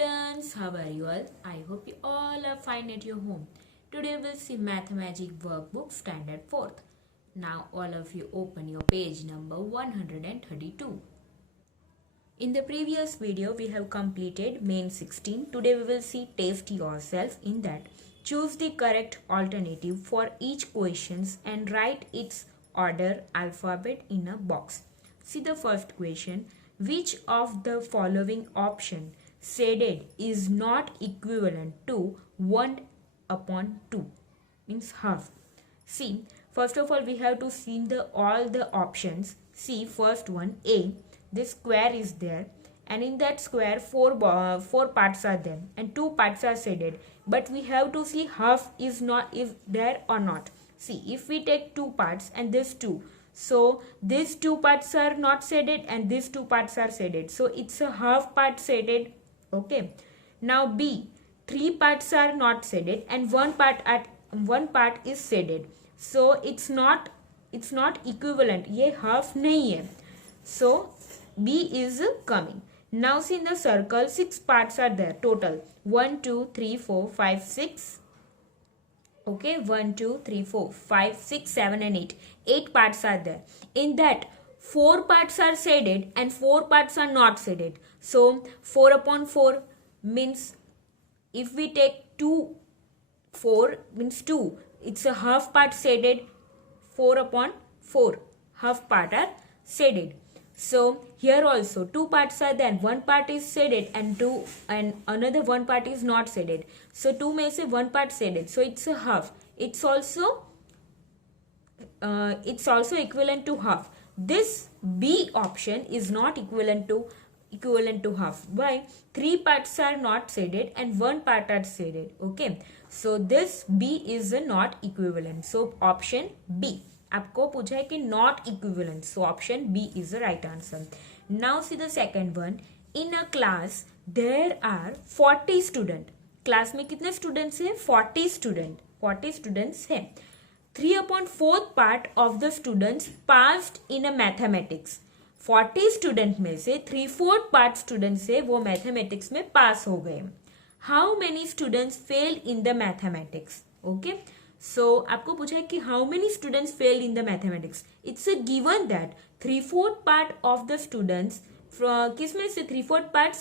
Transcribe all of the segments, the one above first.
students, how are you all? I hope you all are fine at your home. Today we'll see Mathmagic Workbook Standard 4th. Now all of you open your page number 132. In the previous video we have completed main 16. Today we will see test yourself in that. Choose the correct alternative for each questions and write its order alphabet in a box. See the first question. Which of the following option shaded is not equivalent to 1 upon 2? Means half. See, first of all we have to see all the options. See first one A. This square is there and in that square four parts are there and 2 parts are shaded, but we have to see half is there or not. See, if we take 2 parts and this 2, so these 2 parts are not shaded and these 2 parts are shaded, so it's a half part shaded. Okay, now B, 3 parts are not shaded and one part is shaded, so it's not equivalent, ये half नहीं है, so B is coming. Now see in the circle 6 parts are there total, 1 2 3 4 5 6. Okay, 1 2 3 4 5 6 7 and 8 parts are there. In that 4 parts are shaded and 4 parts are not shaded, so 4 upon 4 means if we take 2, 4 means 2, it's a half part shaded. 4 upon 4 half part are shaded. So here also 2 parts are there, one part is shaded and another one part is not shaded. So 2 में से 1 part shaded, so it's a half. It's also equivalent to half. This B option is not equivalent to half. Why? 3 parts are not shaded and 1 part are shaded. Okay, so this B is not equivalent. So option B. आपको पूछा है कि not equivalent, so option B is the right answer. Now see the second one. In a class there are 40 student. Class में कितने students हैं? 40 students हैं. 3/4 part of the students passed in a mathematics. 40 student में से 3/4 part students है वो mathematics में पास हो गए. How many students fail in the mathematics? Okay, so आपको पूछा है कि how many students failed in the mathematics. It's a given that 3/4 part of the students किसमें से 3/4 parts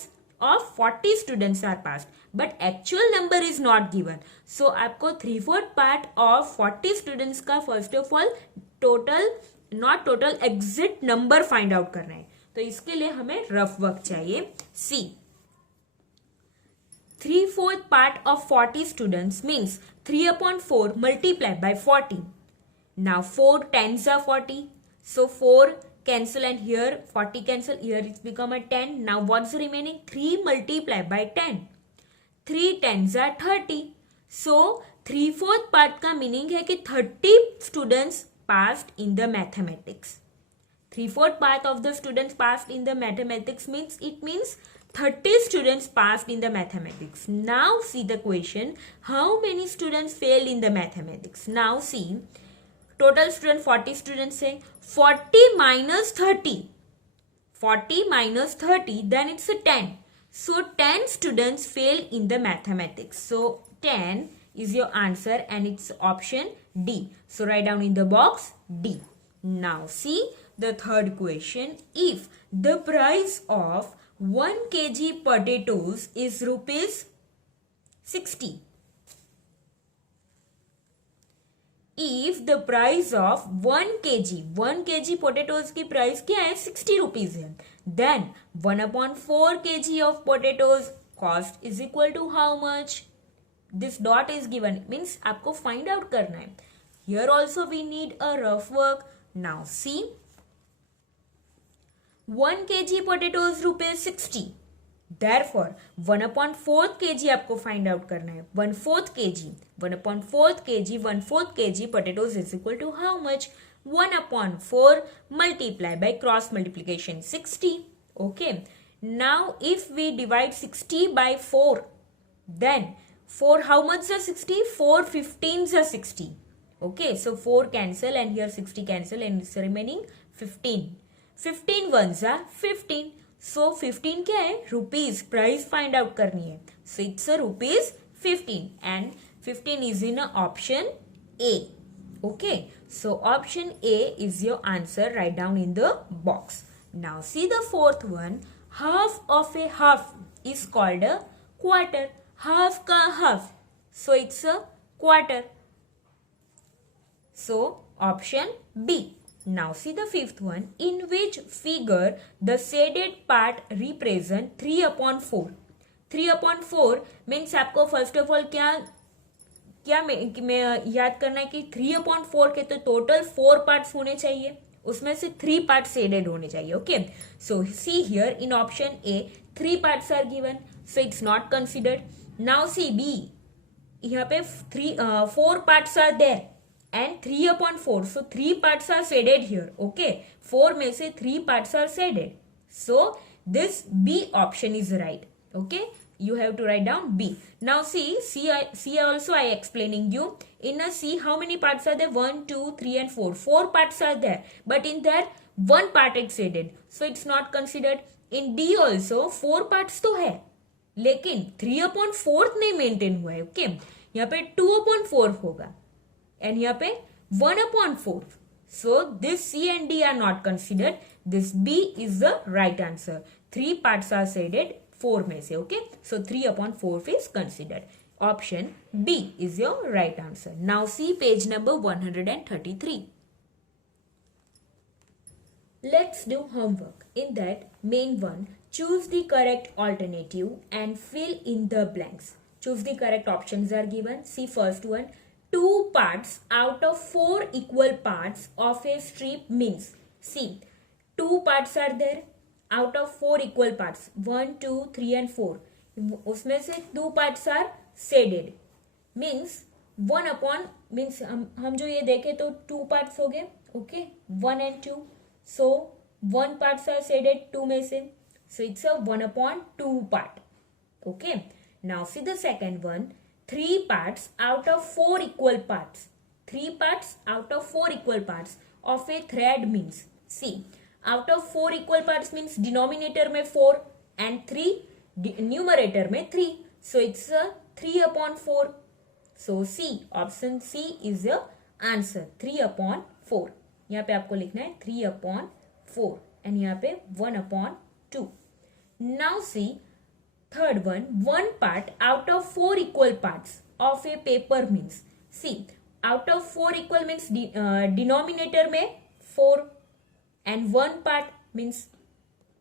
of 40 students are passed, but actual number is not given. So आपको 3/4 part of 40 students का first of all total exact number find out करना है. तो इसके लिए हमें रफ वर्क चाहिए. C 3/4 part of 40 students means 3/4 multiplied by 40. Now 4 tens are 40. So 4 cancel and here 40 cancel. Here it's become a 10. Now what's remaining? 3 multiplied by 10. 3 tens are 30. So 3/4 part का meaning है कि 30 students passed in the mathematics. 3/4 part of the students passed in the mathematics means 30 students passed in the mathematics. Now see the question. How many students failed in the mathematics? Now see, total student 40 students say 40 minus 30. 40 minus 30, then it's a 10. So 10 students failed in the mathematics. So 10 is your answer and it's option D. So write down in the box D. Now see the third question. If the price of 1 kg potatoes is rupees 60. If the price of 1 kg potatoes की price क्या है? 60 rupees है. Then 1/4 kg of potatoes cost is equal to how much? This dot is given. Means आपको find out करना है. Here also we need a rough work. Now see. 1 kg potatoes rupees 60. Therefore 1/4 kg आपको find out करना है. 1/4 kg potatoes is equal to how much? 1/4 multiplied by cross multiplication 60. Okay. Now if we divide 60 by 4, then 4 how much are 60? 4 15s are 60. Okay. So 4 cancel and here 60 cancel and it's remaining 15. 15 ones are 15. सो 15 क्या है? Rupees, price find out करनी है. So it's a rupees 15 and 15 is in option A. Okay, so option A is your answer. Write down in the box. Now see the fourth one. Half of a half is called a quarter. Half ka half. So it's a quarter. So option B. Now see the fifth one. In which figure the shaded part represent 3/4. 3/4 means आपको first of all क्या मैं याद करना है कि 3/4 के तो total 4 parts होने चाहिए, उसमें से 3 पार्ट्स शेडेड होने चाहिए. Okay, so see here in option A 3 parts are given, so it's not considered. Now see B, यहाँ पे 4 parts are there and 3/4, so 3 parts are shaded here. Okay, 4 में से 3 parts are shaded, so this B option is right. Okay, you have to write down B. Now see also I explaining you. In a C, how many parts are there? 1, 2, 3 and 4. 4 parts are there. But in that, 1 part is shaded. So it's not considered. In D also, 4 parts तो है. लेकिन 3/4 नहीं maintain हुआ है. Okay, यहाँ पे 2/4 होगा. And यहाँ पे 1/4. So this C and D are not considered. This B is the right answer. 3 parts are shaded. 4 में से. Okay, so 3/4 is considered. Option B is your right answer. Now see page number 133. Let's do homework. In that, main one, choose the correct alternative and fill in the blanks. Choose the correct options are given. See first one. 2 parts out of 4 equal parts of a strip means. See, 2 parts are there. Out of 4 equal parts, 1, 2, 3 and 4, उसमें से 2 parts are shaded. Means 1/, means हम जो ये देखें तो 2 parts हो गए. Okay, 1 and 2, so 1 parts are shaded 2 में से, so it's a 1/2 part. Okay, now see the second one. 3 parts out of 4 equal parts. 3 parts out of 4 equal parts of a thread means. See, out of 4 equal parts means denominator में 4 and 3 numerator में 3, so it's a 3/4. so C, option C is your answer. 3/4. यहाँ पे आपको लिखना है 3/4 and यहाँ पे 1/2. now see third one. 1 part out of 4 equal parts of a paper means. See, out of 4 equal means denominator में 4 and 1 part means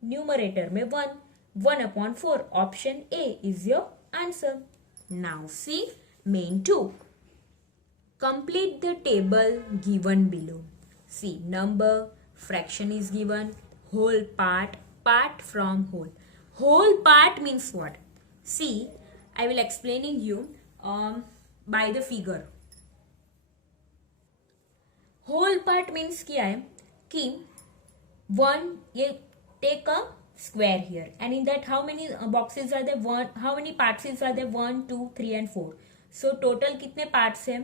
numerator में 1. 1/4. Option A is your answer. Now see main 2. Complete the table given below. See, number, fraction is given, whole part, part from whole. Whole part means what? See, I will explaining you by the figure. Whole part means क्या है कि 1, ये take a square here and in that how many boxes are there? How many parts are there? 1, 2, 3 and 4. So total कितने parts है?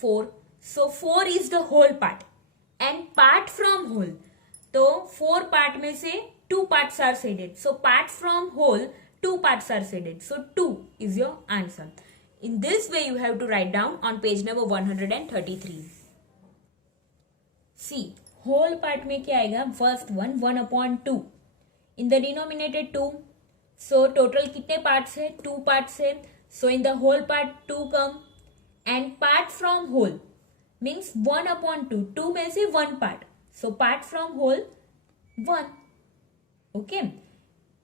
4. So 4 is the whole part and part from whole. तो 4 part में से 2 parts are shaded. So part from whole 2 parts are shaded. So 2 is your answer. In this way you have to write down on page number 133. See, whole part में क्या आएगा? First one 1/2. In the denominator 2. So total कितने parts है? 2 parts है. So in the whole part 2 come and part from whole means 1/2. 2 में से 1 part, so part from whole 1. Okay,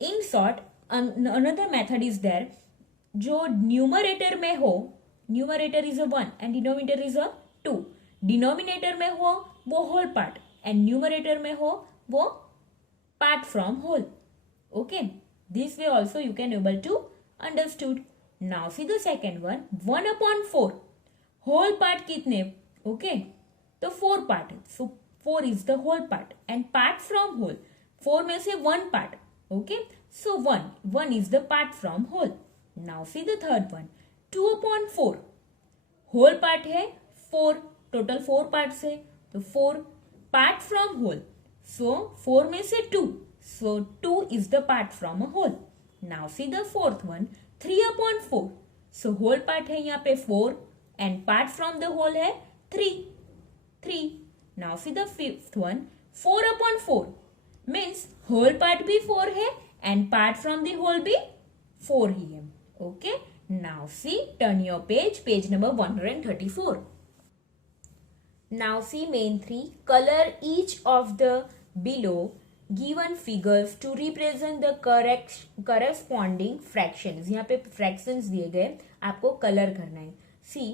in short another method is there. जो numerator में हो, numerator is a 1 and denominator is a 2. Denominator में हो वो whole part and numerator में हो वो part from whole. Okay, this way also you can able to understood. Now see the second one. 1/4 whole part कितने? Okay, तो 4 part है, so 4 is the whole part and part from whole 4 में से 1 part. Okay, so 1 is the part from whole. Now see the third one. 2/4 whole part है 4, total 4 parts है, तो 4 part from whole, सो 4 में से 2, So 2 is the part from a whole. Now see the fourth one, 3/4. So whole part है यहाँ पे 4 and part from the whole है 3. Now see the fifth one, 4/4. Means whole part भी 4 है and part from the whole भी 4 ही है. Okay. Now see, turn your page number 134. Now see main 3. Color each of the below given figures to represent the corresponding fractions. यहाँ पे fractions दिए गए, आपको color करना है. See,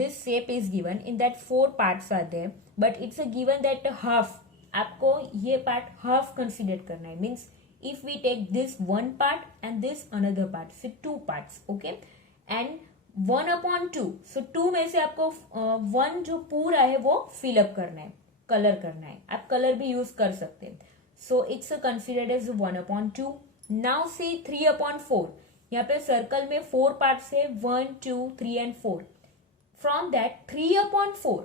this shape is given in that 4 parts are there, but it's a given that half. आपको ये part half consider करना है. Means if we take this one part and this another part, so 2 parts, okay, and 1/2. So 2 में से आपको 1 जो पूरा है वो fill up करना है, color करना है. आप color भी use कर सकते हैं. So it's considered as 1/2. Now see 3/4. यहाँ पे circle में 4 parts है, 1, 2, 3 and 4. From that 3/4,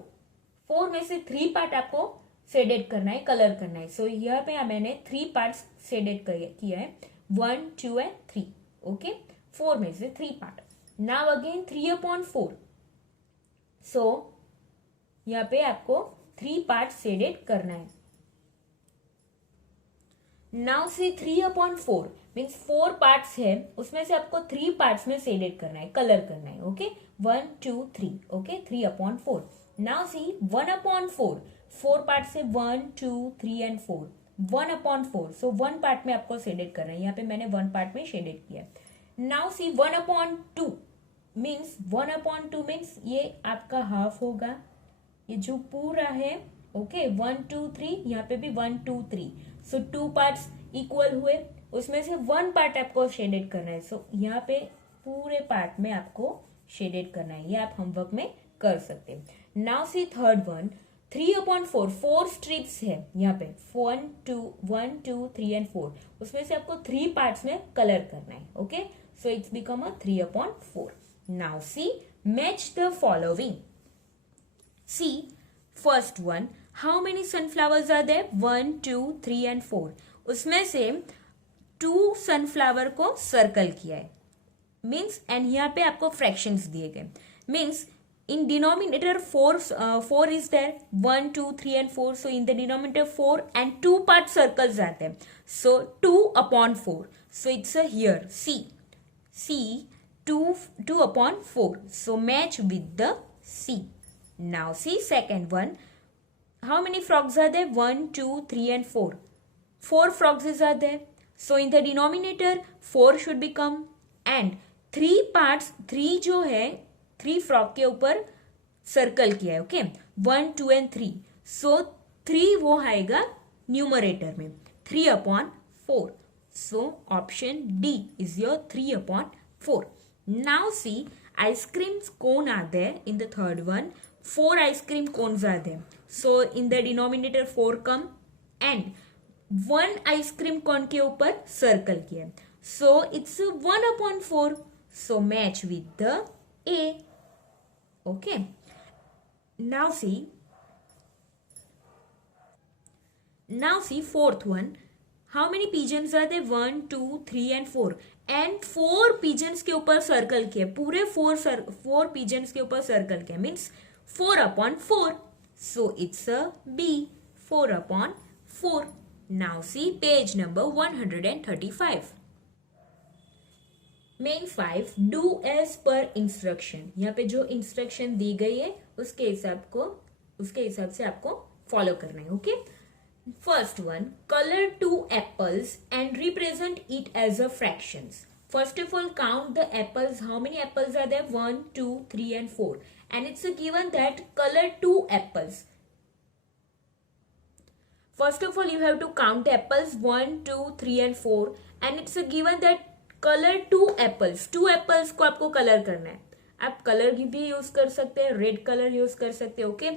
4 में से 3 part आपको शेडेड करना है, कलर करना है. सो यहाँ पे मैंने 3 पार्ट्स शेडेड किया है, 1, 2 एंड 3. ओके, 4 में से 3 पार्ट. Now again 3/4. सो यहाँ पे आपको 3 पार्ट शेडेड करना है. नाउ से 3/4 मीन्स 4 पार्ट्स है, उसमें से आपको 3 पार्ट्स में शेडेड करना है, कलर करना है. ओके, 1, 2, 3. ओके, 3/4. नाउ सी 1/4. 4 पार्ट से 1, 2, 3 एंड 4. 1/4. सो 1 पार्ट में आपको शेडेड करना है. यहाँ पे मैंने 1 पार्ट में शेडेड किया. नाउ सी 1/2 मीन्स 1/2 मीन्स ये आपका हाफ होगा, ये जो पूरा है. ओके, 1, 2, 3. यहाँ पे भी 1, 2, 3. सो 2 पार्ट्स इक्वल हुए, उसमें से 1 पार्ट आपको शेडेड करना है. सो यहाँ पे पूरे पार्ट में आपको शेडेड करना है. ये आप होमवर्क में कर सकते हैं. Now see third one, 3/4. 4 strips है यहाँ पे, 1, 2, 3 एंड 4. उसमें से आपको 3 पार्ट्स में कलर करना है. Okay, so it's become a 3/4. Now see match the following. See first one, how many sunflowers are there? 1, 2, 3 and 4. उसमें से 2 सनफ्लावर को सर्कल किया है. मीन्स एंड यहाँ पे आपको फ्रैक्शंस दिए गए. Means in denominator 4 is there, 1, 2, 3 and 4. So in the denominator 4 and 2 part circles are there. So 2/4. So it's a here C 2/4. So match with the C. Now see second one. How many frogs are there? 1, 2, 3 and 4. 4 frogs are there. So in the denominator 4 should become, and 3 parts, 3 जो है 3 frog के ऊपर circle किया है. Okay, 1, 2 and 3. सो 3 वो आएगा numerator में, 3/4. So option D is your 3/4. Now see ice cream cone are there in the third one. 4 ice cream cones are there. So in the denominator 4 come and 1 ice cream cone के ऊपर circle किया. So it's 1/4. So match with the A. Okay. Now see fourth one. How many pigeons are there? 1, 2, 3 and 4. And 4 pigeons के ऊपर circle किया, पूरे 4 pigeons के ऊपर circle किया. Means 4/4. So it's a B. 4/4. Now see page number 135. Main 5, do as per instruction. यहाँ पे जो इंस्ट्रक्शन दी गई है उसके हिसाब से आपको फॉलो करना है. Okay, first one, colour 2 apples and represent it as a fractions. First of all count the apples. How many apples are there? 1, 2, 3 and 4. And it's given that colour 2 apples. First of all, you have to count apples 1, 2, 3 and 4. And it's given that colour 2 apples. 2 apples को आपको colour करना है. आप colour भी use कर सकते हैं, red colour use कर सकते हैं. ओके,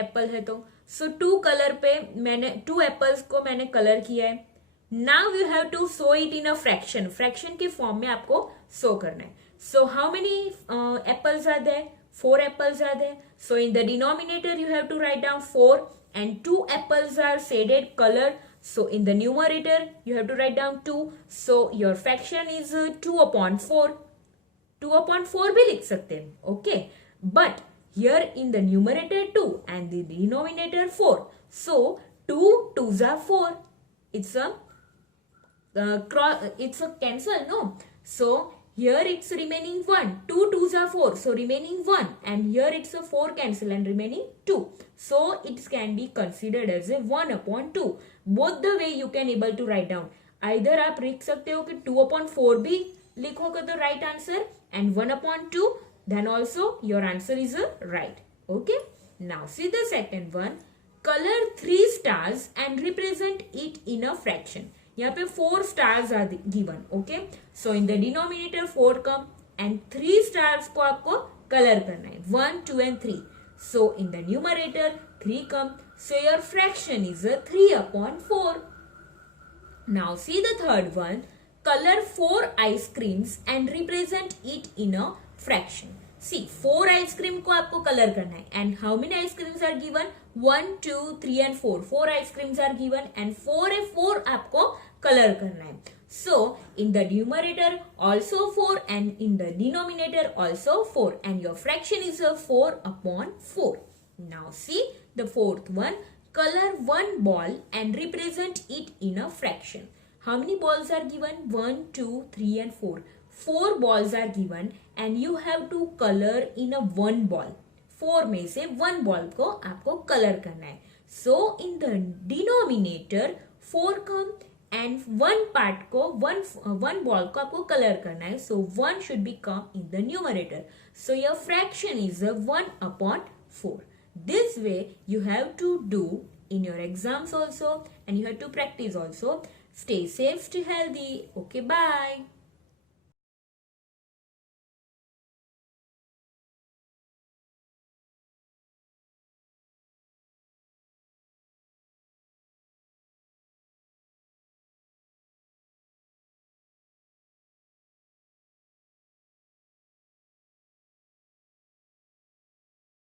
एप्पल है तो. सो 2 कलर पे मैंने 2 एप्पल्स को मैंने कलर किया है. Now you have to show it in a fraction. Fraction के फॉर्म में आपको शो करना है. So how many apples are there? 4 apples are there. So in the denominator you have to write down 4 and 2 apples are shaded color. So in the numerator, you have to write down 2. So your fraction is 2 upon 4. 2 upon 4 भी लिख सकते हैं. Okay. But here in the numerator 2 and the denominator 4. So 2 2s are 4. It's a cancel, no? So here it's remaining 1. 2 2s are 4. So remaining 1. And here it's a 4 cancel and remaining 2. So it can be considered as a 1 upon 2. Both the way you can able to write down. Either आप लिख सकते हो कि 2 upon 4 भी लिखोगे तो right answer, and 1 upon 2, then also your answer is a right. Okay. Now see the second one. Color 3 stars and represent it in a fraction. यहाँ पे 4 stars are given. Okay. So in the denominator 4 come and 3 stars को आपको color करना है. 1, 2 and 3. So in the numerator 3 come. So your fraction is a 3 upon 4. Now see the third one. Color 4 ice creams and represent it in a fraction. See, 4 ice cream को आपको color करना है. And how many ice creams are given? 1, 2, 3 and 4. 4 ice creams are given and 4 आपको color करना है. So, in the numerator also 4 and in the denominator also 4. And your fraction is a 4 upon 4. Now see the fourth one. Color 1 ball and represent it in a fraction. How many balls are given? 1, 2, 3 and 4. 4 balls are given and you have to color in a 1 ball. 4 में से 1 ball को आपको color करना है. So in the denominator 4 come and 1 part को 1 ball को आपको color करना है. So 1 should be come in the numerator. So your fraction is a 1 upon 4. This way you have to do in your exams also and you have to practice also. Stay safe, stay healthy. Okay, bye.